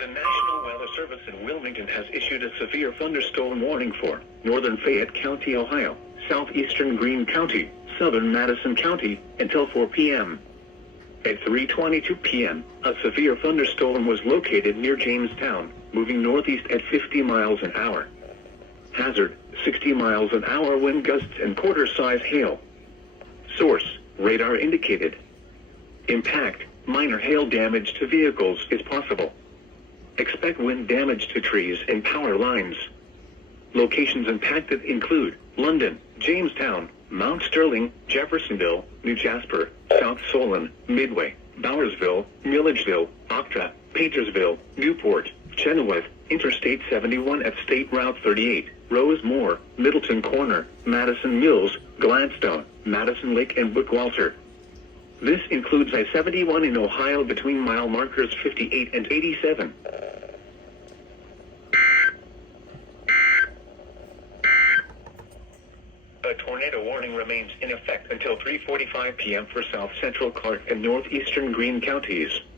The National Weather Service in Wilmington has issued a severe thunderstorm warning for northern Fayette County, Ohio, southeastern Greene County, southern Madison County, until 4 p.m. At 3:22 p.m., a severe thunderstorm was located near Jamestown, moving northeast at 50 miles an hour. Hazard, 60 miles an hour wind gusts and quarter-size hail. Source, radar indicated. Impact, minor hail damage to vehicles is possible. Expect wind damage to trees and power lines. Locations impacted include London, Jamestown, Mount Sterling, Jeffersonville, New Jasper, South Solon, Midway, Bowersville, Milledgeville, Octa, Paintersville, Newport, Chenoweth, Interstate 71 at State Route 38, Rosemore, Middleton Corner, Madison Mills, Gladstone, Madison Lake and Bookwalter. This includes I-71 in Ohio between mile markers 58 and 87. A tornado warning remains in effect until 3:45 p.m. for south central Clark and northeastern Greene counties.